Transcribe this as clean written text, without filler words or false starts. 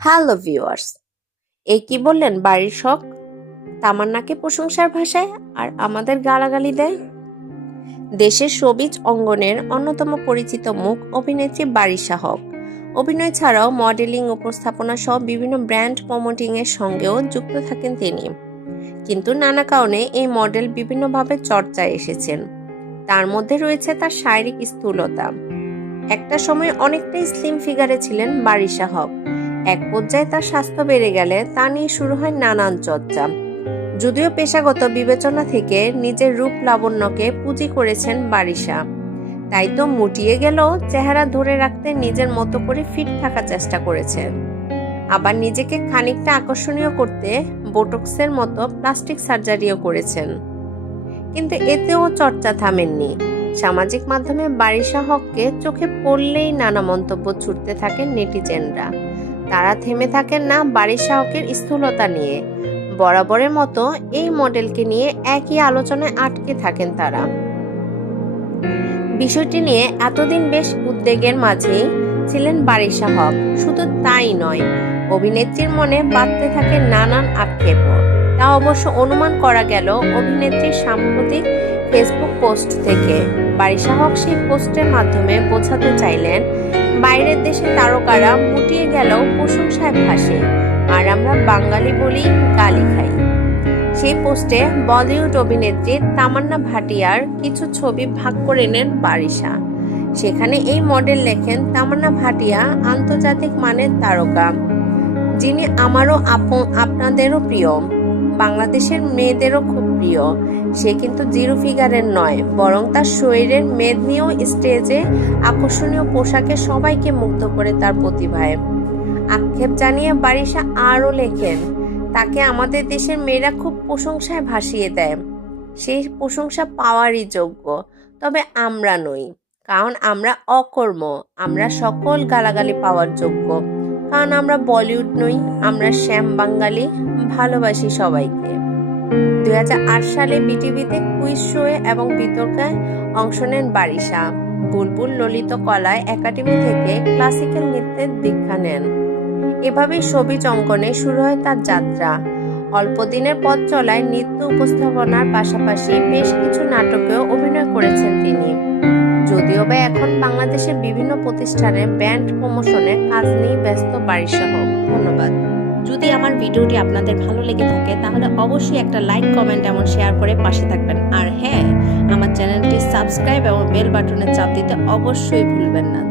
Hello viewers, এই কি বললেন বাড়ির শখ? তামান্নাকে প্রশংসার ভাষায় আর আমাদের গালাগালি দেয়। দেশের শোবিজ অঙ্গনের অন্যতম পরিচিত মুখ অভিনেত্রী বারিশা হক। অভিনয় ছাড়াও মডেলিং, উপস্থাপনা সহ বিভিন্ন ব্র্যান্ড প্রমোটিং এর সঙ্গেও যুক্ত থাকেন তিনি। কিন্তু নানা কারণে এই মডেল বিভিন্নভাবে চর্চায় এসেছেন। তার মধ্যে রয়েছে তার শারীরিক স্থূলতা। একটা সময় অনেকটাই স্লিম ফিগারে ছিলেন বারিশা হক। এক পর্যায়ে তার স্বাস্থ্য বেড়ে গেলে তা নিয়ে শুরু হয় নানান চর্চা। যদিও পেশাগত বিবেচনা থেকে নিজের রূপ লাবণ্যকে পুঁজি করেছেন বারিশা, তাই তো মুটিয়ে গেলেও চেহারা ধরে রাখতে নিজের মতো করে ফিট থাকার চেষ্টা করেছেন। আবার নিজেকে খানিকটা আকর্ষণীয় করতে বোটক্সের মতো প্লাস্টিক সার্জারিও করেছেন। কিন্তু এতেও চর্চা থামেননি। সামাজিক মাধ্যমে বারিশা হককে চোখে পড়লেই নানা মন্তব্য ছুটতে থাকেন নেটিজেনরা। তারা থেমে থাকেন না বারিশা হকের স্থূলতা নিয়ে। বরাবরের মতো এই মডেলকে নিয়ে একই আলোচনায় আটকে থাকেন তারা। বিষয়টি নিয়ে এতদিন বেশ উদ্বেগের মাঝেই ছিলেন বারিশা হক। শুধু তাই নয়, অভিনেত্রীর মনে বাঁধতে থাকে নানান আক্ষেপও। তা অবশ্য অনুমান করা গেল অভিনেত্রীর সাম্প্রতিক ফেসবুক পোস্ট থেকে। বারিশা হক সেই পোস্টের মাধ্যমে বোঝাতে চাইলেন, বাইরের দেশে তারকারা মুটিয়ে গেলেও প্রশংসায় ভাসে, আর আমরা বাঙালি বলি গালি খাই। সেই পোস্টে বলিউড অভিনেত্রী তামান্না ভাটিয়ার কিছু ছবি ভাগ করে নেন বারিশা। সেখানে এই মডেল লেখেন, তামান্না ভাটিয়া আন্তর্জাতিক মানের তারকা, যিনি আমারও আপনাদেরও প্রিয়, বাংলাদেশের মেয়েদেরও খুব প্রিয়। সে কিন্তু জিরো ফিগারের নয়, বরং তার শরীরের মেদ নিয়েও স্টেজে আকর্ষণীয় পোশাকে সবাইকে মুগ্ধ করে তার প্রতিভায়। আক্ষেপ জানিয়ে বারিশা আরও লেখেন, তাকে আমাদের দেশের মেয়েরা খুব প্রশংসায় ভাসিয়ে দেয়। সেই প্রশংসা পাওয়ারই যোগ্য, তবে আমরা নই, কারণ আমরা অকর্ম। আমরা সকল গালাগালি পাওয়ার যোগ্য, কারণ আমরা বলিউড নই, আমরা শ্যাম বাঙালি, ভালোবাসি সবাইকে। 2008 সালে বিটিভিতে কুইজ শোয়ে এবং বিতর্কে অংশ নেন বারিশা। বুলবুল ললিত কলা একাডেমি থেকে ক্লাসিক্যাল নৃত্যের দীক্ষা নেন। এভাবেই শোবিজ অঙ্গনে শুরু হয় তার যাত্রা। অল্প দিনের পথ চলায় নৃত্য উপস্থাপনার পাশাপাশি বেশ কিছু নাটকেও অভিনয় করেছেন তিনি। যদিও বা এখন বাংলাদেশের বিভিন্ন প্রতিষ্ঠানে ব্যান্ড প্রমোশনের কাজ নিয়ে ব্যস্ত বারিশা হক। ধন্যবাদ। যদি আমার ভিডিওটি আপনাদের ভালো লেগে থাকে তাহলে অবশ্যই একটা লাইক, কমেন্ট এবং শেয়ার করে পাশে থাকবেন। আর হ্যাঁ, আমার চ্যানেলটি সাবস্ক্রাইব এবং বেল বাটনে চাপ দিতে অবশ্যই ভুলবেন না।